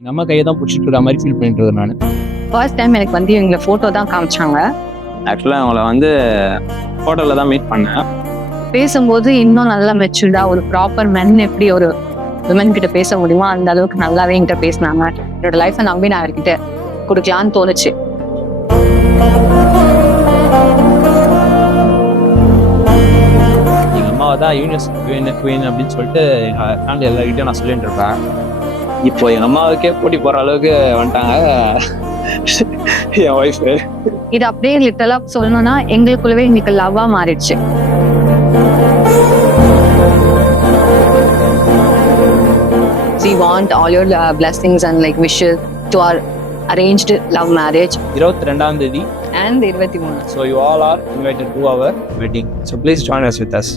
எங்கள் அம்மா கையை தான் பிடிச்சிட்டு இருக்கிற மாதிரி ஃபீல் பண்ணிட்டு இருக்கேன் நான். ஃபர்ஸ்ட் டைம் எனக்கு வந்து இவங்களை ஃபோட்டோ தான் காமிச்சாங்க. ஆக்சுவலாக அவங்கள வந்து ஃபோட்டோவில் தான் மீட் பண்ணேன். பேசும்போது இன்னும் நல்லா மெச்சூர்டா ஒரு ப்ராப்பர் மென் எப்படி ஒரு விமன் கிட்ட பேச முடியுமோ அந்த அளவுக்கு நல்லாவே என்கிட்ட பேசினாங்க. என்னோட லைஃப்பை நம்பி நான் அவர்கிட்ட கொடுக்கலான்னு தோணுச்சு. எங்கள் அம்மாவை தான் யூனிவர்ஸ் குயின் அப்படின்னு சொல்லிட்டு எங்கள் ஃபேமிலி எல்லாருக்கிட்டையும் நான் சொல்லிட்டு இருப்பேன். இப்போ எங்கள் அம்மாவுக்கே போட்டி போகிற அளவுக்கு வந்துட்டாங்க என் ஒய்ஃபு. இது அப்படியே லிட்டலா சொல்லணும்னா எங்களுக்குள்ளவே எங்களுக்கு லவ்வா மாறிடுச்சு. We want all your blessings and like wishes to our arranged love marriage. 22ஆம் தேதி And 23. So you all are invited to our wedding. So please join us with us.